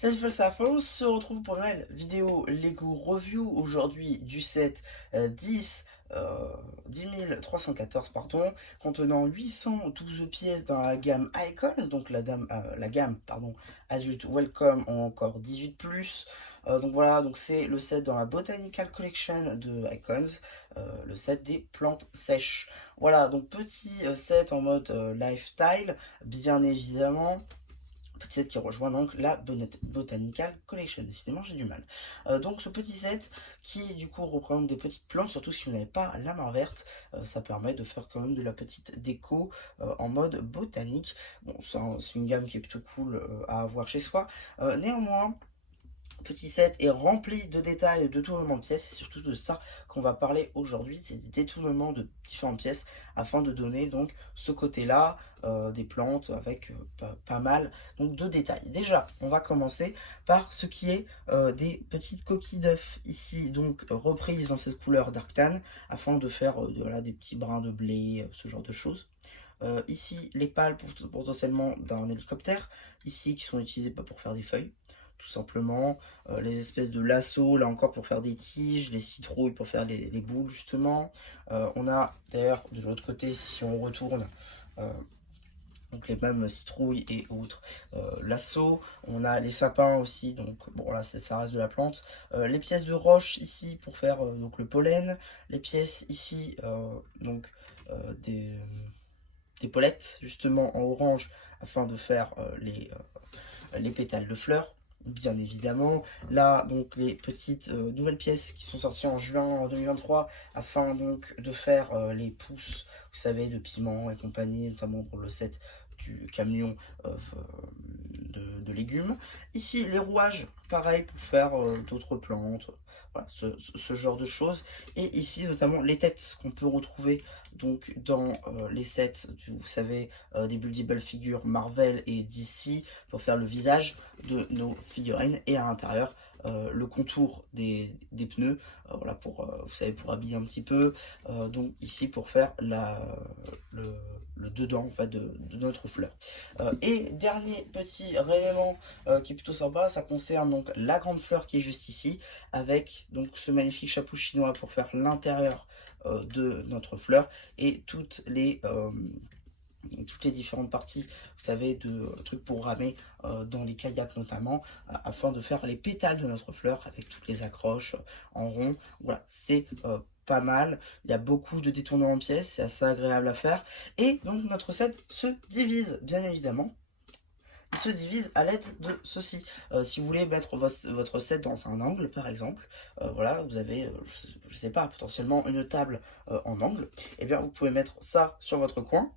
Salut Falsafa, on se retrouve pour une nouvelle vidéo Lego Review aujourd'hui du set 10 pardon, contenant 812 pièces dans la gamme Icon, donc la gamme pardon, adulte Welcome en encore 18+. Donc voilà, donc c'est le set dans la Botanical Collection de Icons, le set des plantes sèches. Voilà, donc petit set en mode lifestyle, bien évidemment. Petit set qui rejoint donc la Botanical Collection. Décidément, j'ai du mal. Donc, ce petit set qui, du coup, représente des petites plantes, surtout si vous n'avez pas la main verte, ça permet de faire quand même de la petite déco en mode botanique. Bon, c'est une gamme qui est plutôt cool à avoir chez soi. Néanmoins, petit set est rempli de détails et de tournements de pièces, et surtout de ça qu'on va parler aujourd'hui, c'est des détournements de différentes pièces afin de donner donc ce côté-là des plantes avec pas mal donc de détails. Déjà, on va commencer par ce qui est des petites coquilles d'œufs ici donc reprises dans cette couleur Dark Tan afin de faire voilà, des petits brins de blé, ce genre de choses. Ici, les pales potentiellement d'un hélicoptère, ici qui sont utilisées pour faire des feuilles tout simplement. Les espèces de lassos, là encore pour faire des tiges, les citrouilles pour faire les boules justement. On a d'ailleurs de l'autre côté, si on retourne, donc les mêmes citrouilles et autres lassos. On a les sapins aussi, donc bon là ça reste de la plante. Les pièces de roche ici pour faire donc le pollen. Les pièces ici donc des polettes justement en orange afin de faire les pétales de fleurs, bien évidemment. Là, donc, les petites nouvelles pièces qui sont sorties en juin 2023 afin donc de faire les pousses, vous savez, de piments et compagnie, notamment pour le set du camion de légumes. Ici, les rouages, pareil, pour faire d'autres plantes, voilà, ce genre de choses. Et ici, notamment, les têtes qu'on peut retrouver donc dans les sets, vous savez, des buildable figures Marvel et DC pour faire le visage de nos figurines et à l'intérieur le contour des pneus, voilà pour vous savez pour habiller un petit peu, donc ici pour faire le, le dedans en fait, de notre fleur. Et dernier petit élément qui est plutôt sympa, ça concerne donc la grande fleur qui est juste ici avec donc ce magnifique chapeau chinois pour faire l'intérieur de notre fleur et toutes les différentes parties, vous savez, de trucs pour ramer dans les kayaks notamment, afin de faire les pétales de notre fleur avec toutes les accroches en rond. Voilà, c'est pas mal. Il y a beaucoup de détournements en pièces, c'est assez agréable à faire. Et donc notre set se divise, bien évidemment. Il se divise à l'aide de ceci. Si vous voulez mettre votre set dans un angle, par exemple, voilà, vous avez, je sais pas, potentiellement une table en angle, et bien vous pouvez mettre ça sur votre coin.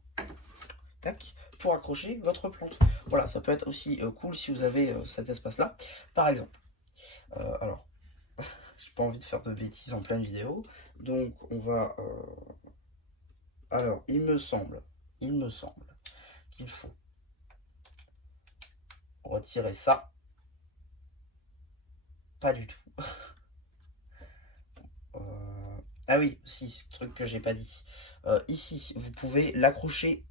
Tac, pour accrocher votre plante. Voilà, ça peut être aussi cool si vous avez cet espace-là. Par exemple, alors, j'ai pas envie de faire de bêtises en pleine vidéo, donc on va... alors, il me semble qu'il faut retirer ça. Pas du tout. Ah oui, si, truc que j'ai pas dit. Ici, vous pouvez l'accrocher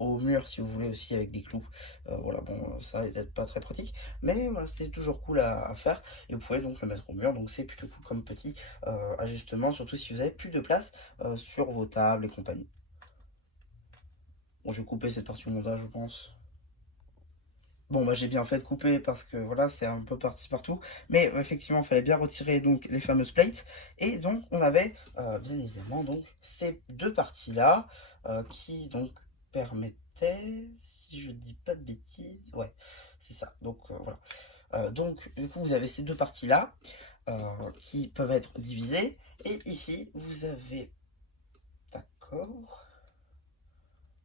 au mur si vous voulez aussi avec des clous. Voilà, bon, ça va peut-être pas très pratique, mais voilà, c'est toujours cool à faire. Et vous pouvez donc le mettre au mur, donc c'est plutôt cool comme petit ajustement, surtout si vous avez plus de place sur vos tables et compagnie. Bon, je vais couper cette partie au montage, je pense. Bon, bah j'ai bien fait de couper parce que voilà, c'est un peu parti partout. Mais effectivement, il fallait bien retirer donc les fameuses plates. Et donc, on avait bien évidemment donc ces deux parties-là qui donc permettaient, si je dis pas de bêtises, ouais, c'est ça. Donc voilà. Donc, du coup, vous avez ces deux parties-là qui peuvent être divisées. Et ici, vous avez, d'accord,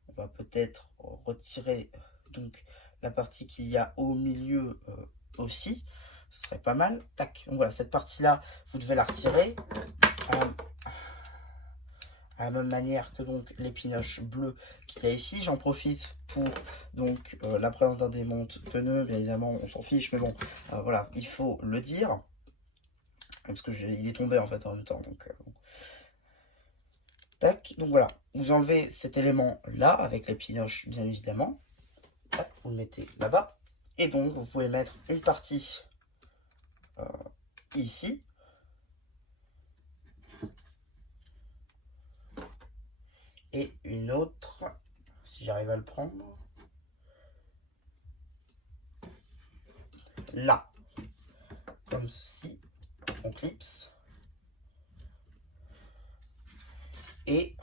on va peut-être retirer donc la partie qu'il y a au milieu aussi, ce serait pas mal. Tac, donc voilà, cette partie-là, vous devez la retirer à la même manière que donc les pinoches bleues qu'il y a ici. J'en profite pour donc la présence d'un démonte pneu, bien évidemment, on s'en fiche, mais bon, voilà, il faut le dire. Parce que il est tombé en fait en même temps, donc bon. Tac, donc voilà, vous enlevez cet élément là avec les pinoches bien évidemment. Tac, vous le mettez là-bas. Et donc, vous pouvez mettre une partie ici. Et une autre, si j'arrive à le prendre, là. Comme ceci, on clipse. Et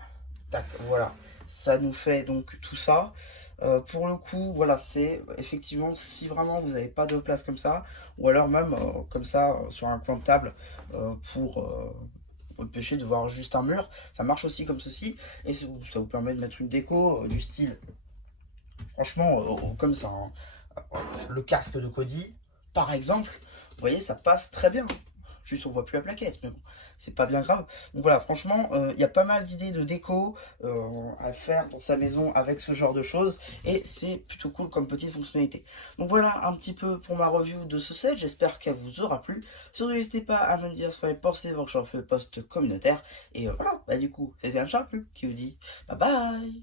tac, voilà. Ça nous fait donc tout ça. Pour le coup, voilà, c'est effectivement si vraiment vous n'avez pas de place comme ça, ou alors même comme ça sur un coin de table pour empêcher de voir juste un mur, ça marche aussi comme ceci, et ça vous permet de mettre une déco du style, franchement, comme ça, hein. Le casque de Cody, par exemple, vous voyez, ça passe très bien. Juste on voit plus la plaquette, mais bon, c'est pas bien grave. Donc voilà, franchement, il y a pas mal d'idées de déco à faire dans sa maison avec ce genre de choses, et c'est plutôt cool comme petite fonctionnalité. Donc voilà un petit peu pour ma review de ce set, j'espère qu'elle vous aura plu. Surtout n'hésitez pas à me dire ce que vous pensez, voir que j'en fais post communautaire. Et voilà, bah du coup, c'était un chat plus qui vous dit bye bye.